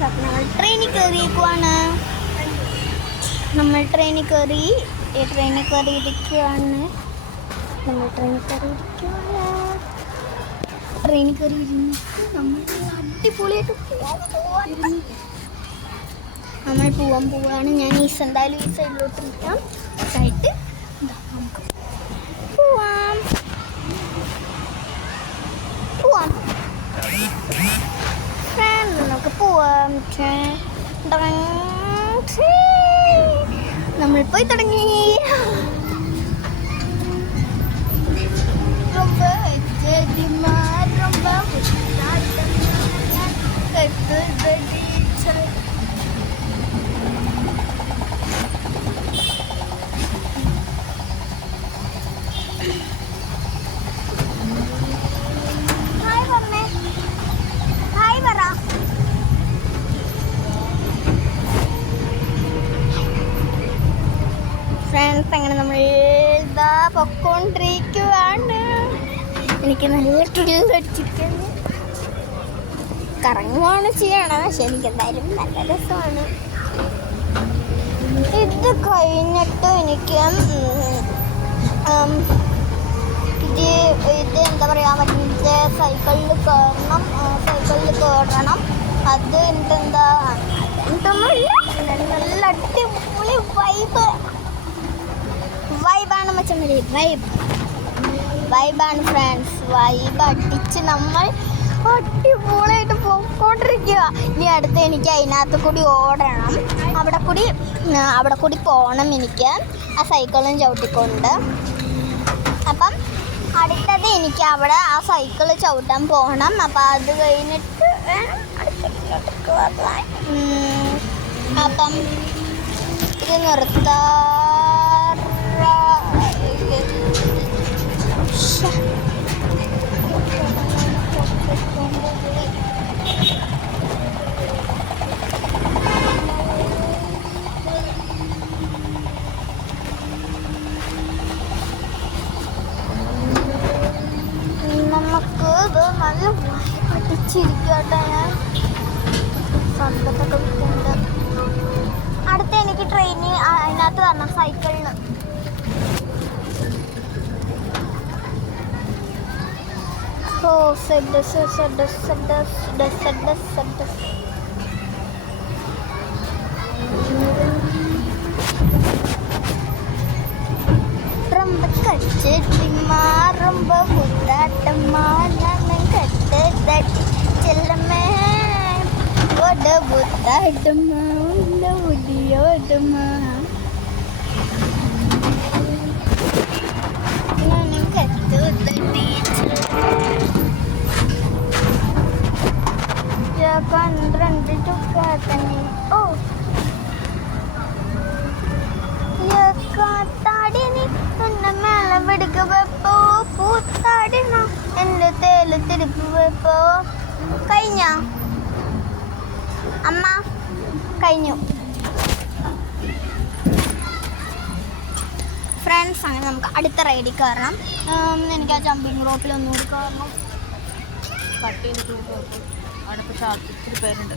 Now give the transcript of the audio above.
നമ്മൾ ട്രെയിനിൽ കയറിയിരിക്കുവാണ്. നമ്മൾ ട്രെയിനിൽ കയറിയിരിക്കുവാണ്. ട്രെയിനിൽ കയറി ഇരുന്നിട്ട് നമ്മൾ അടിപൊളിയായിട്ട് നമ്മൾ പോവാണ്. ഞാൻ എന്തായാലും ഈ സൈഡിലോട്ട് നിൽക്കാം. ആയിട്ട് നമുക്ക് പോവാം. നമുക്ക് പോവാം. നമ്മൾ പോയി തുടങ്ങി. ഫ്രണ്ട്സ്, അങ്ങനെ നമ്മൾ ഇതാ പൊക്കോണ്ടിരിക്കുവാണ്. എനിക്ക് നല്ല അടിച്ചിരിക്കുന്നു. കറങ്ങുവാണ് ചെയ്യണം, പക്ഷെ എനിക്ക് എന്തായാലും നല്ല രസമാണ്. ഇത് കഴിഞ്ഞിട്ട് എനിക്ക് ഇത് എന്താ പറയുക, മറ്റേ സൈക്കിളിൽ കയറണം. അത് എന്തെന്താ എന്തൊന്നുമില്ല, നല്ല അടിപൊളി വൈബാണ് മച്ചമ്മ. വൈബാണ് ഫ്രണ്ട്സ്. വൈബ് അടിച്ച് നമ്മൾ അടിപൊളിയായിട്ട് പോയിക്കൊണ്ടിരിക്കുക. ഇനി അടുത്ത് എനിക്ക് അതിനകത്ത് കൂടി ഓടണം. അവിടെ കൂടി പോകണം എനിക്ക്, ആ സൈക്കിളും ചവിട്ടിക്കൊണ്ട്. അപ്പം അടുത്തത് എനിക്ക് അവിടെ ആ സൈക്കിൾ ചവിട്ടാൻ പോകണം. അപ്പം അത് കഴിഞ്ഞിട്ട് അപ്പം ഇത് നമുക്ക് ഇത് നല്ല പഠിച്ചിരിക്കട്ടെ. ഞാൻ സമ്പത്തൊക്കെ വിൽക്കുന്നുണ്ട്. അടുത്ത എനിക്ക് ട്രെയിനിൽ അതിനകത്ത് വരണം, സൈക്കിളിന്. ഓ ரொம்ப கச்சடிமா ரொம்ப முத்தாட்டமா நான் கட்டதடி செல்லமே ஓட முத்தாட்டமா உள்ள முடியோடுமா நானும் கட்டதடி jangan berhenti juga tani. Oh ya tadi ni എന്നെ മേലെ വെടുക്ക് വെപ്പോ പൂത്താടിന എൻ്റെ തേല് തിരുപ്പി വെപ്പോ. കഴിഞ്ഞ അമ്മ കഴിഞ്ഞു. ഫ്രണ്ട്സ്, അങ്ങനെ നമുക്ക് അടുത്ത റൈഡിൽ കയറണം. എനിക്ക് ആ ജമ്പിങ് റോപ്പിൽ ഒന്നുകൂടി കയറണം. കട്ട് ചെയ്തിട്ട് അടുത്ത ഇത്തിരി പേരുണ്ട്.